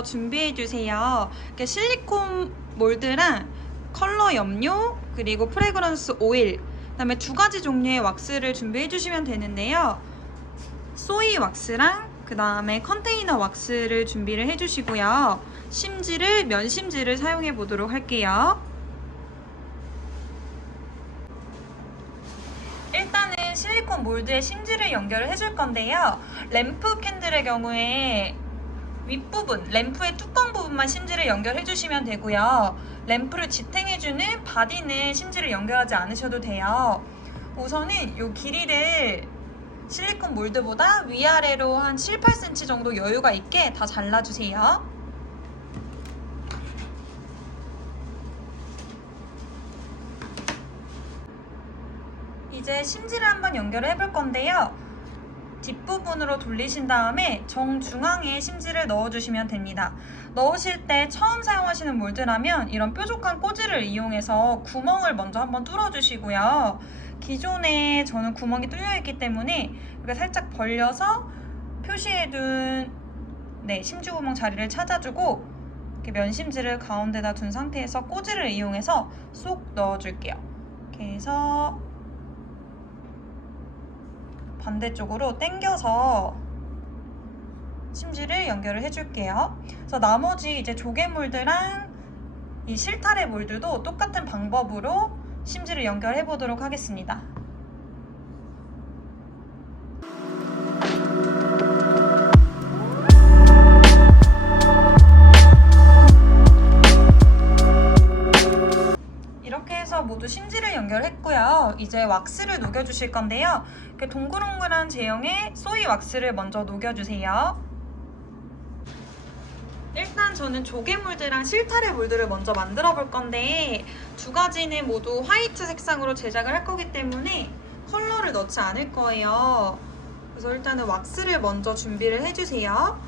먼저 준비해 주세요. 실리콘 몰드랑 컬러 염료, 그리고 프레그런스 오일, 그다음에 2가지 종류의 왁스를 준비해 주시면 되는데요. 소이 왁스랑 그 다음에 컨테이너 왁스를 준비를 해주시고요. 심지를 면심지를 사용해 보도록 할게요. 일단은 실리콘 몰드에 심지를 연결을 해줄 건데요. 램프 캔들의 경우에 윗부분, 램프의 뚜껑 부분만 심지를 연결해 주시면 되고요. 램프를 지탱해주는 바디는 심지를 연결하지 않으셔도 돼요. 우선은 이 길이를 실리콘 몰드보다 위아래로 한 7, 8cm 정도 여유가 있게 다 잘라주세요. 이제 심지를 한번 연결을 해볼 건데요. 뒷부분으로 돌리신 다음에 정중앙에 심지를 넣어주시면 됩니다. 넣으실 때 처음 사용하시는 몰드라면 이런 뾰족한 꽂이를 이용해서 구멍을 먼저 한번 뚫어주시고요. 기존에 저는 구멍이 뚫려있기 때문에 이렇게 살짝 벌려서 표시해둔 심지 구멍 자리를 찾아주고 이렇게 면심지를 가운데다 둔 상태에서 꽂이를 이용해서 쏙 넣어줄게요. 이렇게 해서 반대쪽으로 당겨서 심지를 연결을 해줄게요. 그래서 나머지 이제 조개 몰드랑 이 실타래 몰드도 똑같은 방법으로 심지를 연결해 보도록 하겠습니다. 이렇게 해서 모두 심지를 연결했고요. 이제 왁스를 녹여주실 건데요. 이렇게 동글동글한 제형의 소이 왁스를 먼저 녹여주세요. 일단 저는 조개 몰드랑 실타래 몰드를 먼저 만들어 볼 건데 2가지는 모두 화이트 색상으로 제작을 할 거기 때문에 컬러를 넣지 않을 거예요. 그래서 일단은 왁스를 먼저 준비를 해주세요.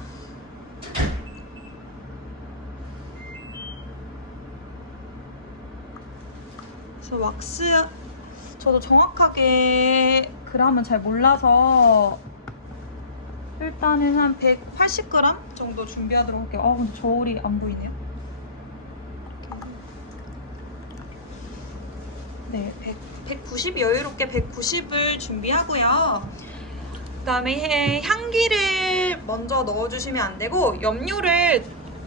그래서 왁스 저도 정확하게 그램은 잘 몰라서 일단은 한 180g 정도 준비하도록 할게요. 근데 저울이 안 보이네요. 네, 190, 여유롭게 190을 준비하고요. 그 다음에 향기를 먼저 넣어주시면 안 되고 염료를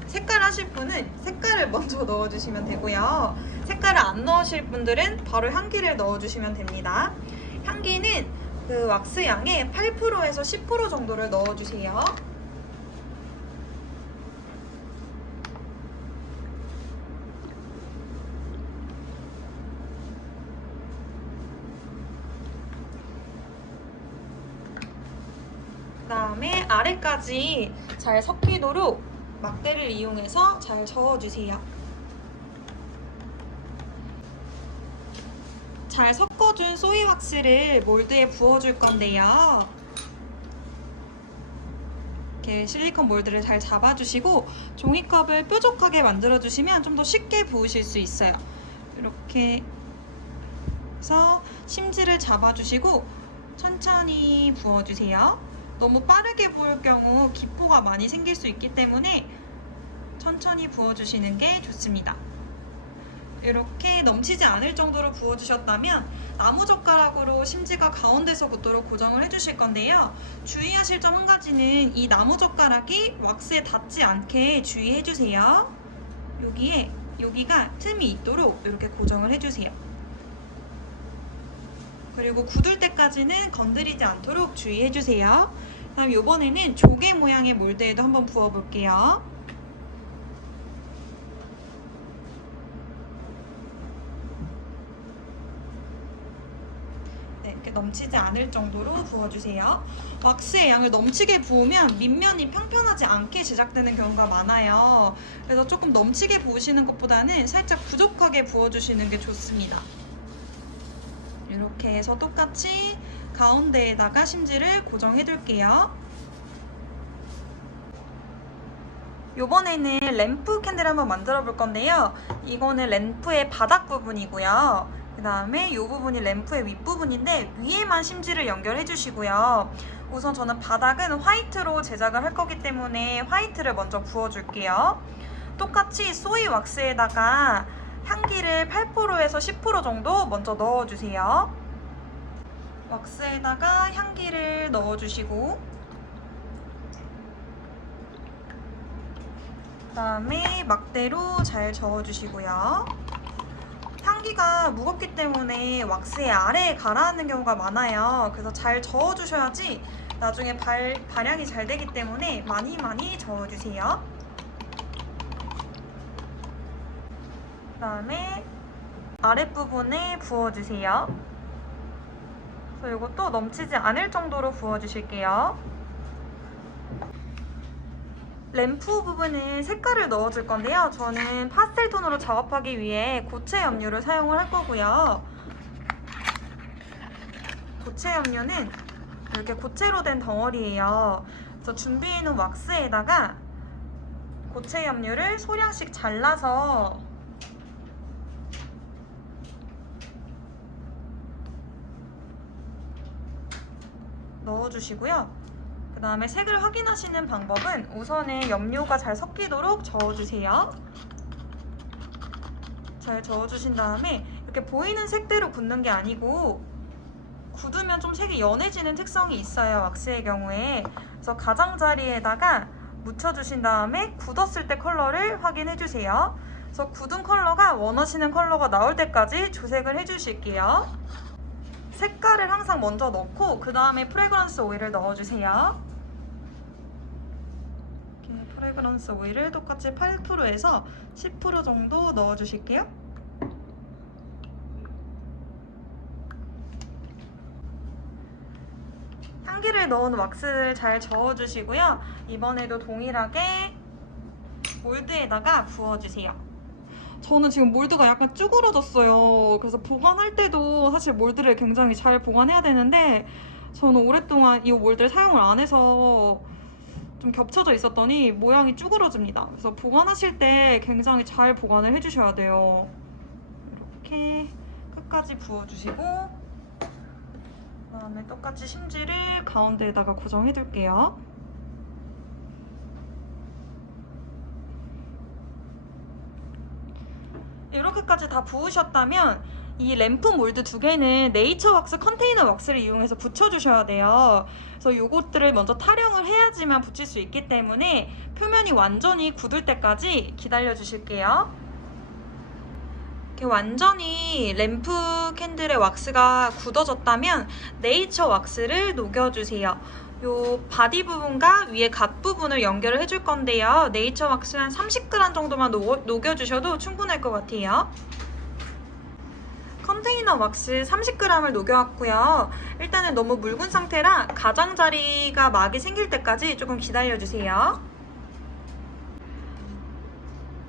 색깔 하실 분은 색깔을 먼저 넣어주시면 되고요. 색깔을 안 넣으실 분들은 바로 향기를 넣어주시면 됩니다. 향기는 그 왁스 양의 8%에서 10% 정도를 넣어주세요. 그 다음에 아래까지 잘 섞이도록 막대를 이용해서 잘 저어주세요. 잘 섞어준 소이 왁스를 몰드에 부어줄 건데요. 이렇게 실리콘 몰드를 잘 잡아주시고 종이컵을 뾰족하게 만들어주시면 좀 더 쉽게 부으실 수 있어요. 이렇게 해서 심지를 잡아주시고 천천히 부어주세요. 너무 빠르게 부을 경우 기포가 많이 생길 수 있기 때문에 천천히 부어주시는 게 좋습니다. 이렇게 넘치지 않을 정도로 부어주셨다면 나무젓가락으로 심지가 가운데서 붙도록 고정을 해주실 건데요. 주의하실 점 한 가지는 이 나무젓가락이 왁스에 닿지 않게 주의해주세요. 여기가 틈이 있도록 이렇게 고정을 해주세요. 그리고 굳을 때까지는 건드리지 않도록 주의해주세요. 그다음 이번에는 조개 모양의 몰드에도 한번 부어볼게요. 이렇게 넘치지 않을 정도로 부어주세요. 왁스의 양을 넘치게 부으면 밑면이 평평하지 않게 제작되는 경우가 많아요. 그래서 조금 넘치게 부으시는 것보다는 살짝 부족하게 부어주시는 게 좋습니다. 이렇게 해서 똑같이 가운데에다가 심지를 고정해 둘게요. 이번에는 램프 캔들 한번 만들어 볼 건데요. 이거는 램프의 바닥 부분이고요. 그 다음에 이 부분이 램프의 윗부분인데 위에만 심지를 연결해 주시고요. 우선 저는 바닥은 화이트로 제작을 할 거기 때문에 화이트를 먼저 부어줄게요. 똑같이 소이 왁스에다가 향기를 8%에서 10% 정도 먼저 넣어주세요. 왁스에다가 향기를 넣어주시고 그 다음에 막대로 잘 저어주시고요. 향기가 무겁기 때문에 왁스의 아래에 가라앉는 경우가 많아요. 그래서 잘 저어주셔야지 나중에 발향이 잘 되기 때문에 많이 저어주세요. 그 다음에 아랫부분에 부어주세요. 그래서 이것도 넘치지 않을 정도로 부어주실게요. 램프 부분은 색깔을 넣어줄 건데요. 저는 파스텔 톤으로 작업하기 위해 고체 염료를 사용을 할 거고요. 고체 염료는 이렇게 고체로 된 덩어리예요. 그래서 준비해놓은 왁스에다가 고체 염료를 소량씩 잘라서 넣어주시고요. 그 다음에 색을 확인하시는 방법은 우선은 염료가 잘 섞이도록 저어주세요. 잘 저어주신 다음에 이렇게 보이는 색대로 굳는 게 아니고 굳으면 좀 색이 연해지는 특성이 있어요, 왁스의 경우에. 그래서 가장자리에다가 묻혀주신 다음에 굳었을 때 컬러를 확인해주세요. 그래서 굳은 컬러가 원하시는 컬러가 나올 때까지 조색을 해주실게요. 색깔을 항상 먼저 넣고 그 다음에 프레그런스 오일을 넣어주세요. 이렇게 프레그런스 오일을 똑같이 8%에서 10% 정도 넣어주실게요. 향기를 넣은 왁스를 잘 저어주시고요. 이번에도 동일하게 몰드에다가 부어주세요. 저는 지금 몰드가 약간 쭈그러졌어요. 그래서 보관할 때도 사실 몰드를 굉장히 잘 보관해야 되는데 저는 오랫동안 이 몰드를 사용을 안 해서 좀 겹쳐져 있었더니 모양이 쭈그러집니다. 그래서 보관하실 때 굉장히 잘 보관을 해주셔야 돼요. 이렇게 끝까지 부어주시고 그다음에 똑같이 심지를 가운데에다가 고정해둘게요. 이렇게까지 다 부으셨다면 이 램프 몰드 두 개는 네이처 왁스 컨테이너 왁스를 이용해서 붙여주셔야 돼요. 그래서 이것들을 먼저 타령을 해야지만 붙일 수 있기 때문에 표면이 완전히 굳을 때까지 기다려주실게요. 이렇게 완전히 램프 캔들의 왁스가 굳어졌다면 네이처 왁스를 녹여주세요. 요 바디 부분과 위에 갓 부분을 연결을 해줄 건데요. 네이처 왁스 한 30g 정도만 녹여주셔도 충분할 것 같아요. 컨테이너 왁스 30g을 녹여왔고요. 일단은 너무 묽은 상태라 가장자리가 막이 생길 때까지 조금 기다려주세요.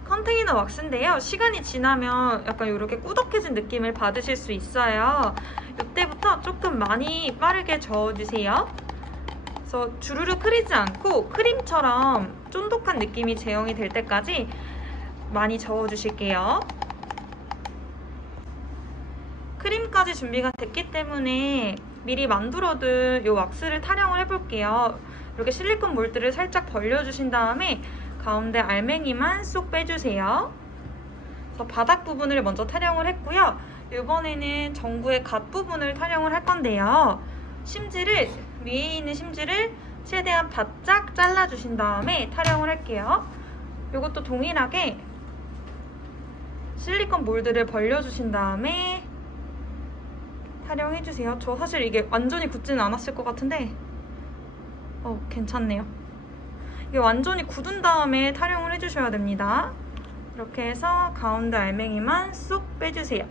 컨테이너 왁스인데요. 시간이 지나면 약간 이렇게 꾸덕해진 느낌을 받으실 수 있어요. 이때부터 조금 많이 빠르게 저어주세요. 그래서 주르륵 흐리지 않고 크림처럼 쫀득한 느낌이 제형이 될 때까지 많이 저어주실게요. 크림까지 준비가 됐기 때문에 미리 만들어둔 이 왁스를 타령을 해볼게요. 이렇게 실리콘 몰드를 살짝 벌려주신 다음에 가운데 알맹이만 쏙 빼주세요. 그래서 바닥 부분을 먼저 타령을 했고요. 이번에는 전구의 갓 부분을 타령을 할 건데요. 심지를 위에 있는 심지를 최대한 바짝 잘라주신 다음에 타령을 할게요. 이것도 동일하게 실리콘 몰드를 벌려주신 다음에 타령해주세요. 저 사실 이게 완전히 굳지는 않았을 것 같은데 괜찮네요. 이게 완전히 굳은 다음에 타령을 해주셔야 됩니다. 이렇게 해서 가운데 알맹이만 쏙 빼주세요.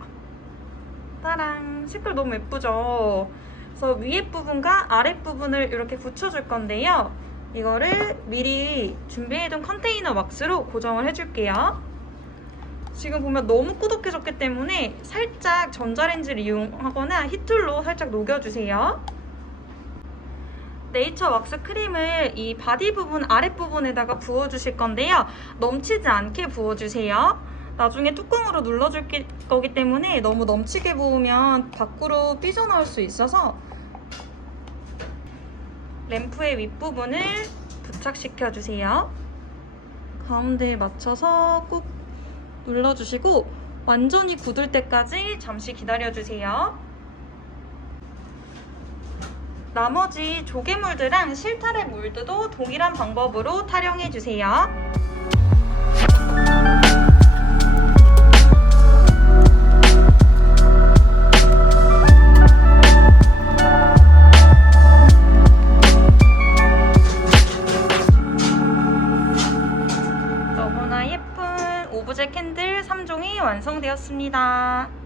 따랑! 색깔 너무 예쁘죠? 그래서 위에 부분과 아랫 부분을 이렇게 붙여줄 건데요. 이거를 미리 준비해둔 컨테이너 왁스로 고정을 해줄게요. 지금 보면 너무 꾸덕해졌기 때문에 살짝 전자레인지를 이용하거나 히툴로 살짝 녹여주세요. 네이처 왁스 크림을 이 바디 부분 아랫부분에다가 부어주실 건데요. 넘치지 않게 부어주세요. 나중에 뚜껑으로 눌러줄 거기 때문에 너무 넘치게 부으면 밖으로 삐져나올 수 있어서 램프의 윗부분을 부착시켜주세요. 가운데에 맞춰서 꾹 눌러주시고 완전히 굳을 때까지 잠시 기다려주세요. 나머지 조개몰드랑 실타래 몰드도 동일한 방법으로 탈용해주세요. 너무나 예쁜 오브제 캔들 3종이 완성되었습니다.